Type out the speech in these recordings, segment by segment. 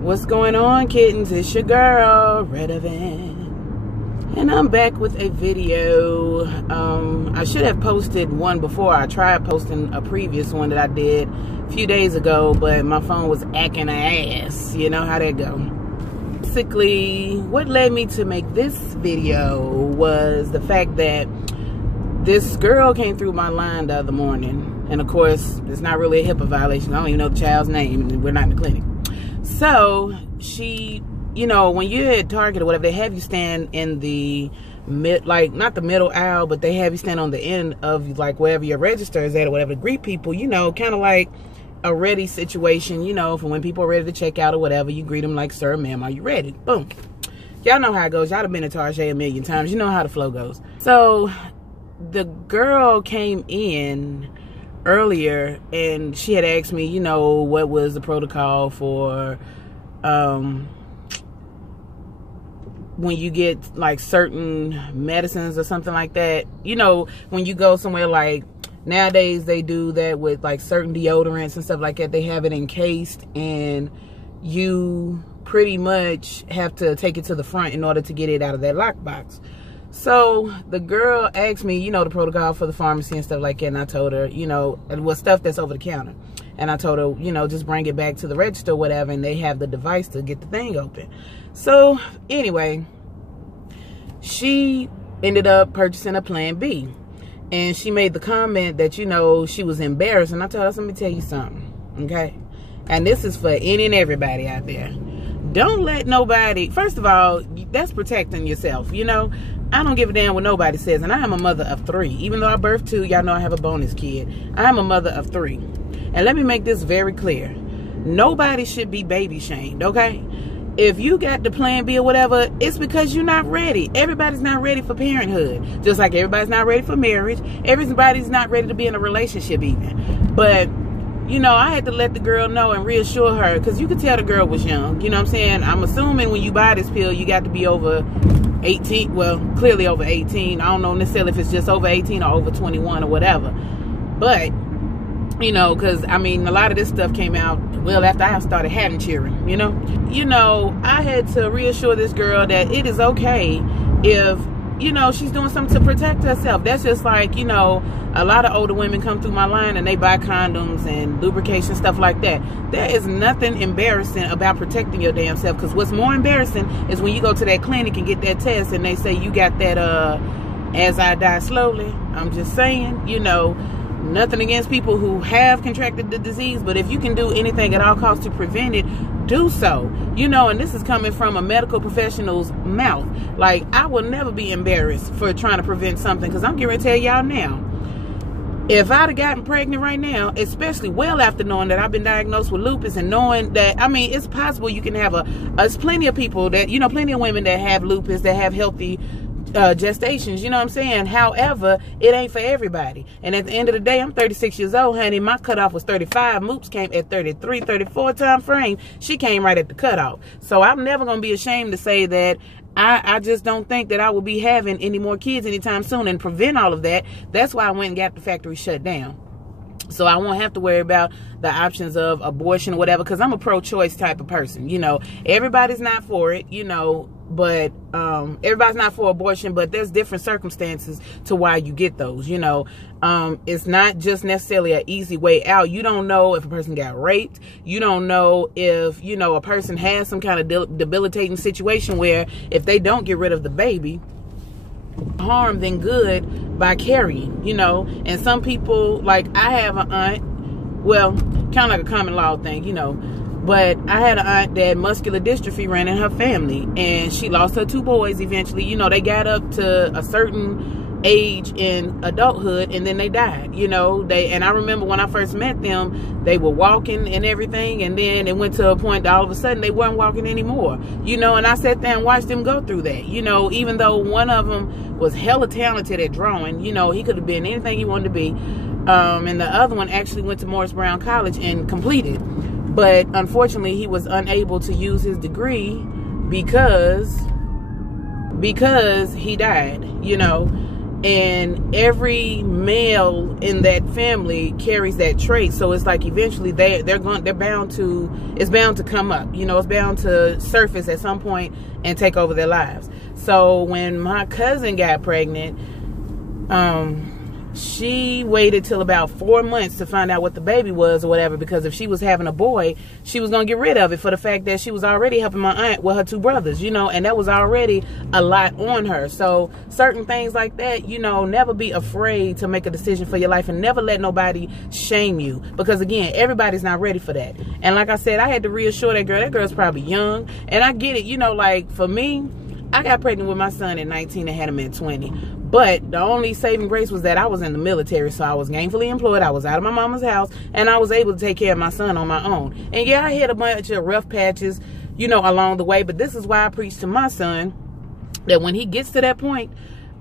What's going on, kittens? It's your girl, Redavyn. And I'm back with a video. I should have posted one before. I tried posting a previous one that I did a few days ago, but my phone was acting ass. You know how that go. Basically, what led me to make this video was the fact that this girl came through my line the other morning. And of course, it's not really a HIPAA violation. I don't even know the child's name, and we're not in the clinic. So she, you know, when you're at Target or whatever, they have you stand in the like not the middle aisle, but they have you stand on the end of like wherever your register is at or whatever to greet people, you know, kind of like a ready situation, you know, for when people are ready to check out or whatever, you greet them like, sir, ma'am, are you ready? Boom. Y'all know how it goes. Y'all have been to Target a million times. You know how the flow goes. So the girl came in earlier and she had asked me, you know, what was the protocol for when you get like certain medicines or something like that. You know, when you go somewhere, like nowadays they do that with like certain deodorants and stuff like that. They have it encased and you pretty much have to take it to the front in order to get it out of that lockbox. So the girl asked me, you know, the protocol for the pharmacy and stuff like that. And I told her, you know, it was stuff that's over the counter. And I told her, you know, just bring it back to the register or whatever. And they have the device to get the thing open. So anyway, she ended up purchasing a Plan B. And she made the comment that, you know, she was embarrassed. And I told her, let me tell you something, okay? And this is for any and everybody out there. Don't let nobody, first of all, that's protecting yourself, you know? I don't give a damn what nobody says. And I am a mother of 3. Even though I birthed 2, y'all know I have a bonus kid. I am a mother of 3. And let me make this very clear. Nobody should be baby shamed, okay? If you got the Plan B or whatever, it's because you're not ready. Everybody's not ready for parenthood. Just like everybody's not ready for marriage. Everybody's not ready to be in a relationship even. But, you know, I had to let the girl know and reassure her. Because you could tell the girl was young. You know what I'm saying? I'm assuming when you buy this pill, you got to be over 18, well, clearly over 18. I don't know necessarily if it's just over 18 or over 21 or whatever. But, you know, because, I mean, a lot of this stuff came out, well, after I started having children, you know. You know, I had to reassure this girl that it is okay if, you know, she's doing something to protect herself. That's just like, you know, a lot of older women come through my line and they buy condoms and lubrication, stuff like that. There is nothing embarrassing about protecting your damn self, because what's more embarrassing is when you go to that clinic and get that test and they say you got that as I die slowly. I'm just saying, you know, nothing against people who have contracted the disease, but if you can do anything at all costs to prevent it, do so. You know, and this is coming from a medical professional's mouth. Like, I will never be embarrassed for trying to prevent something, because I'm getting ready to tell y'all now. If I'd have gotten pregnant right now, especially well after knowing that I've been diagnosed with lupus and knowing that, I mean, it's possible you can have there's plenty of people that, you know, plenty of women that have lupus, that have healthy gestations, you know what I'm saying? However, it ain't for everybody. And at the end of the day, I'm 36 years old, honey. My cutoff was 35. Moops came at 33, 34 time frame. She came right at the cutoff. So I'm never going to be ashamed to say that I just don't think that I will be having any more kids anytime soon, and prevent all of that. That's why I went and got the factory shut down. So I won't have to worry about the options of abortion or whatever, because I'm a pro-choice type of person. You know, everybody's not for it, you know, but everybody's not for abortion, but there's different circumstances to why you get those, you know. It's not just necessarily an easy way out. You don't know if a person got raped. You don't know if, you know, a person has some kind of debilitating situation where if they don't get rid of the baby, harm than good by carrying, you know. And some people, like I have an aunt, well, kind of like a common law thing, you know, but I had an aunt that muscular dystrophy ran in her family, and she lost her 2 boys eventually. You know, they got up to a certain age in adulthood and then they died, you know. And I remember when I first met them, they were walking and everything, and then it went to a point that all of a sudden they weren't walking anymore, you know. And I sat there and watched them go through that, you know. Even though one of them was hella talented at drawing, you know, he could have been anything he wanted to be, and the other one actually went to Morris Brown College and completed, but unfortunately he was unable to use his degree because he died, you know. And every male in that family carries that trait. So it's like eventually it's bound to come up. You know, it's bound to surface at some point and take over their lives. So when my cousin got pregnant, she waited till about 4 months to find out what the baby was or whatever, because if she was having a boy, she was going to get rid of it for the fact that she was already helping my aunt with her 2 brothers, you know, and that was already a lot on her. So certain things like that, you know, never be afraid to make a decision for your life, and never let nobody shame you, because again, everybody's not ready for that. And like I said, I had to reassure that girl's probably young, and I get it, you know, like for me, I got pregnant with my son at 19 and had him at 20. But the only saving grace was that I was in the military, so I was gainfully employed. I was out of my mama's house, and I was able to take care of my son on my own. And yeah, I hit a bunch of rough patches, you know, along the way. But this is why I preach to my son that when he gets to that point,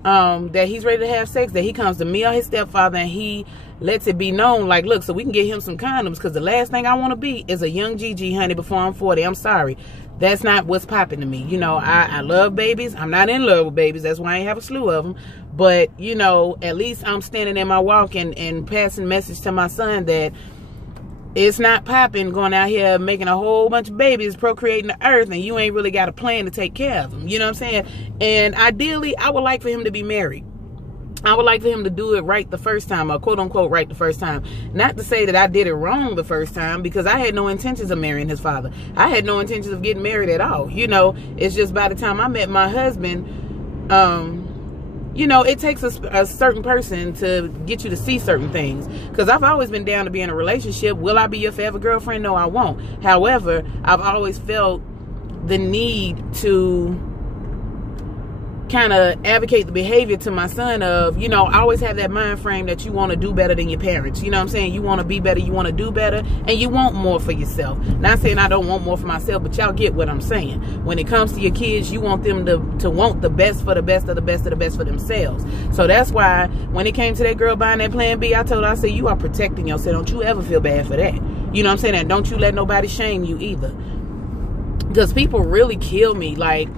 that he's ready to have sex, that he comes to me or his stepfather and he lets it be known, like, look, so we can get him some condoms, because the last thing I want to be is a young Gigi, honey, before I'm 40. I'm sorry. That's not what's popping to me. You know, I love babies. I'm not in love with babies. That's why I ain't have a slew of them. But, you know, at least I'm standing in my walk and passing message to my son that it's not popping going out here making a whole bunch of babies, procreating the earth, and you ain't really got a plan to take care of them. You know what I'm saying? And ideally, I would like for him to be married. I would like for him to do it right the first time, or quote unquote right the first time. Not to say that I did it wrong the first time, because I had no intentions of marrying his father. I had no intentions of getting married at all. You know, it's just by the time I met my husband, you know, it takes a certain person to get you to see certain things. Because I've always been down to be in a relationship. Will I be your forever girlfriend? No, I won't. However, I've always felt the need to kind of advocate the behavior to my son of, you know, I always have that mind frame that you want to do better than your parents. You know what I'm saying? You want to be better, you want to do better, and you want more for yourself. Not saying I don't want more for myself, but y'all get what I'm saying. When it comes to your kids, you want them to want the best for the best of the best of the best for themselves. So that's why when it came to that girl buying that Plan B, I told her, I said, you are protecting yourself. Don't you ever feel bad for that. You know what I'm saying? And don't you let nobody shame you either. Because people really kill me. Like,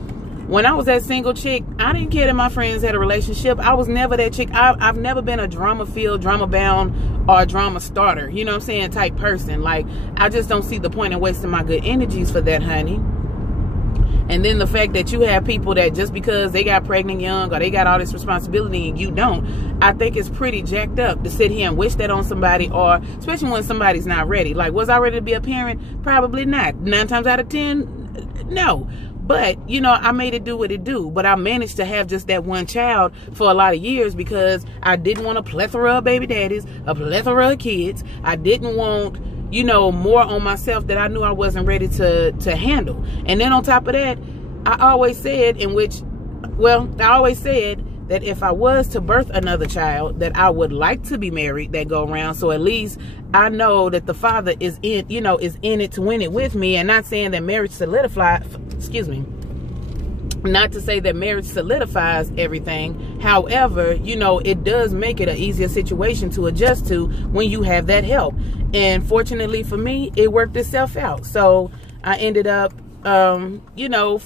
when I was that single chick, I didn't care that my friends had a relationship. I was never that chick. I've never been a drama-filled, drama-bound, or a drama starter, you know what I'm saying, type person. Like, I just don't see the point in wasting my good energies for that, honey. And then the fact that you have people that just because they got pregnant young or they got all this responsibility and you don't, I think it's pretty jacked up to sit here and wish that on somebody, or especially when somebody's not ready. Like, was I ready to be a parent? Probably not. 9 times out of 10, no. But, you know, I made it do what it do. But I managed to have just that one child for a lot of years because I didn't want a plethora of baby daddies, a plethora of kids. I didn't want, you know, more on myself that I knew I wasn't ready to handle. And then on top of that, I always said that if I was to birth another child, that I would like to be married that go around. So at least I know that the father is in it to win it with me. And not saying that marriage not to say that marriage solidifies everything. However, you know, it does make it an easier situation to adjust to when you have that help. And fortunately for me, it worked itself out. So I ended up, you know,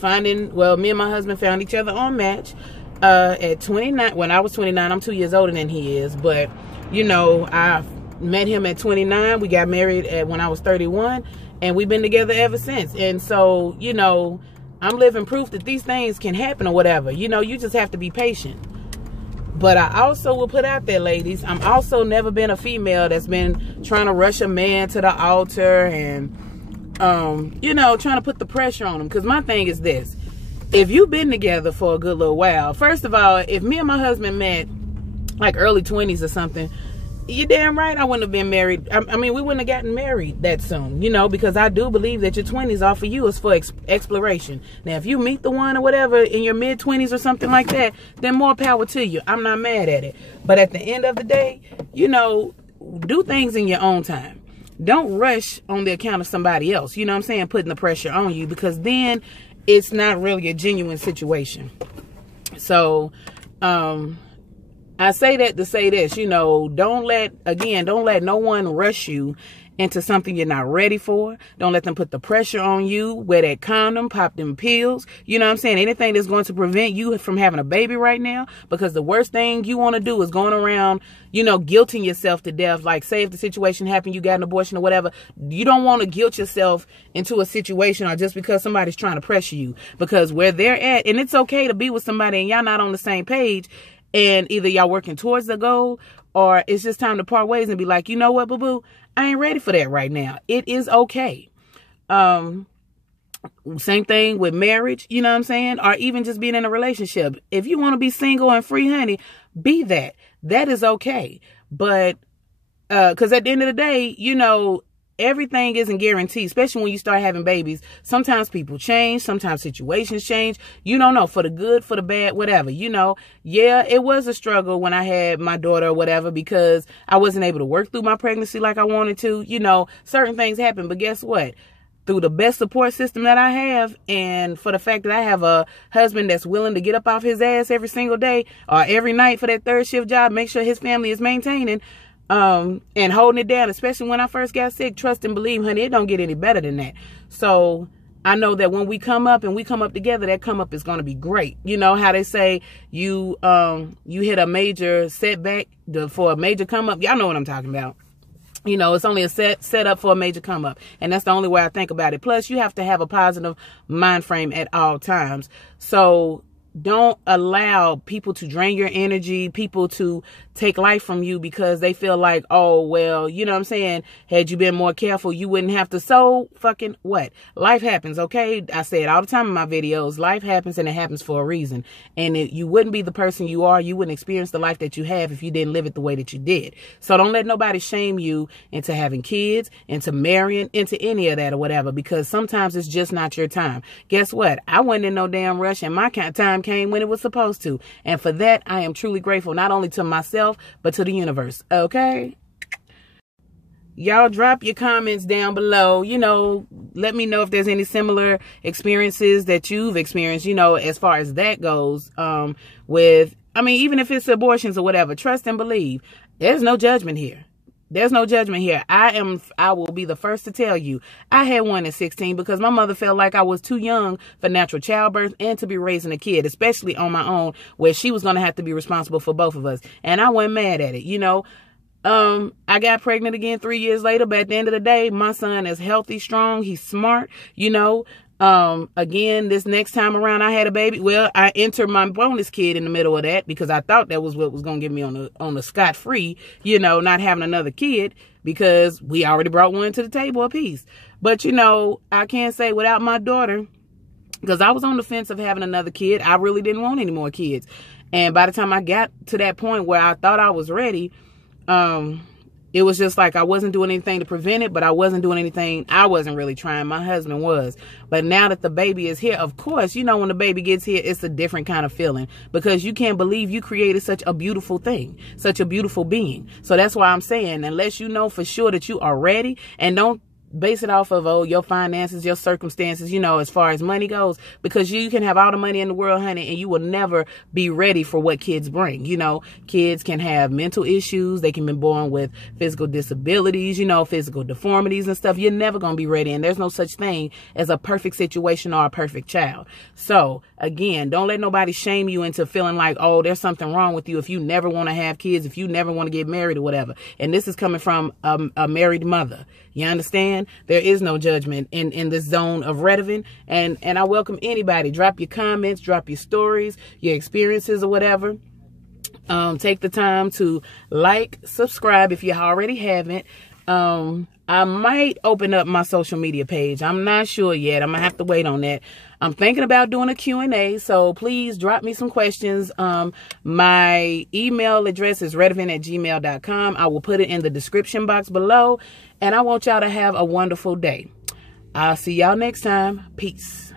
me and my husband found each other on Match. At 29, when I was 29, I'm 2 years older than he is, but, you know, I met him at 29. We got married when I was 31, and we've been together ever since. And so, you know, I'm living proof that these things can happen or whatever. You know, you just have to be patient. But I also will put out there, ladies, I'm also never been a female that's been trying to rush a man to the altar and, you know, trying to put the pressure on him. Because my thing is this. If you've been together for a good little while, first of all, if me and my husband met like early 20s or something, you're damn right I wouldn't have been married. I mean, we wouldn't have gotten married that soon, you know, because I do believe that your 20s are for you, is for exploration. Now, if you meet the one or whatever in your mid-20s or something like that, then more power to you. I'm not mad at it. But at the end of the day, you know, do things in your own time. Don't rush on the account of somebody else, you know what I'm saying, putting the pressure on you, because then it's not really a genuine situation. So, I say that to say this, you know, don't let no one rush you into something you're not ready for. Don't let them put the pressure on you. Wear that condom, pop them pills. You know what I'm saying? Anything that's going to prevent you from having a baby right now, because the worst thing you want to do is going around, you know, guilting yourself to death. Like, say if the situation happened, you got an abortion or whatever, you don't want to guilt yourself into a situation or just because somebody's trying to pressure you, because where they're at, and it's okay to be with somebody and y'all not on the same page, and either y'all working towards the goal or it's just time to part ways and be like, you know what, boo-boo, I ain't ready for that right now. It is okay. Same thing with marriage, you know what I'm saying? Or even just being in a relationship. If you want to be single and free, honey, be that. That is okay. But, because at the end of the day, you know, everything isn't guaranteed, especially when you start having babies. Sometimes people change. Sometimes situations change. You don't know, for the good, for the bad, whatever, you know. Yeah, it was a struggle when I had my daughter or whatever, because I wasn't able to work through my pregnancy like I wanted to. You know, certain things happen. But guess what? Through the best support system that I have, and for the fact that I have a husband that's willing to get up off his ass every single day or every night for that third shift job, make sure his family is maintaining, and holding it down, especially when I first got sick, trust and believe, honey, it don't get any better than that. So I know that when we come up and we come up together, that come up is going to be great. You know how they say you hit a major setback for a major come up. Y'all know what I'm talking about. You know, it's only a set up for a major come up. And that's the only way I think about it. Plus, you have to have a positive mind frame at all times. So don't allow people to drain your energy, people to take life from you because they feel like, oh, well, you know what I'm saying? Had you been more careful, you wouldn't have to. So fucking what? Life happens, okay? I say it all the time in my videos. Life happens, and it happens for a reason. And you wouldn't be the person you are. You wouldn't experience the life that you have if you didn't live it the way that you did. So don't let nobody shame you into having kids, into marrying, into any of that or whatever, because sometimes it's just not your time. Guess what? I wasn't in no damn rush, and my time came when it was supposed to. And for that, I am truly grateful, not only to myself, but to the universe. Okay? Y'all drop your comments down below. You know, let me know if there's any similar experiences that you've experienced, you know, as far as that goes, with, I mean, even if it's abortions or whatever, trust and believe. There's no judgment here. There's no judgment here. I will be the first to tell you, I had one at 16 because my mother felt like I was too young for natural childbirth and to be raising a kid, especially on my own, where she was going to have to be responsible for both of us. And I wasn't mad at it, you know. I got pregnant again 3 years later, but at the end of the day, my son is healthy, strong, he's smart, you know. Again, this next time around I had a baby. Well, I entered my bonus kid in the middle of that because I thought that was what was going to get me on the scot-free, you know, not having another kid, because we already brought one to the table apiece. But, you know, I can't say without my daughter, because I was on the fence of having another kid. I really didn't want any more kids. And by the time I got to that point where I thought I was ready, it was just like I wasn't doing anything to prevent it, but I wasn't doing anything. I wasn't really trying. My husband was. But now that the baby is here, of course, you know, when the baby gets here, it's a different kind of feeling, because you can't believe you created such a beautiful thing, such a beautiful being. So that's why I'm saying, unless you know for sure that you are ready, and don't base it off of, oh, your finances, your circumstances, you know, as far as money goes, because you can have all the money in the world, honey, and you will never be ready for what kids bring. You know, kids can have mental issues. They can be born with physical disabilities, you know, physical deformities and stuff. You're never going to be ready. And there's no such thing as a perfect situation or a perfect child. So again, don't let nobody shame you into feeling like, oh, there's something wrong with you if you never want to have kids, if you never want to get married or whatever. And this is coming from a married mother. You understand? There is no judgment in this zone of Redavyn. And I welcome anybody. Drop your comments, drop your stories, your experiences or whatever. Take the time to like, subscribe if you already haven't. I might open up my social media page. I'm not sure yet. I'm going to have to wait on that. I'm thinking about doing a Q&A, so please drop me some questions. My email address is redavyn@gmail.com. I will put it in the description box below, and I want y'all to have a wonderful day. I'll see y'all next time. Peace.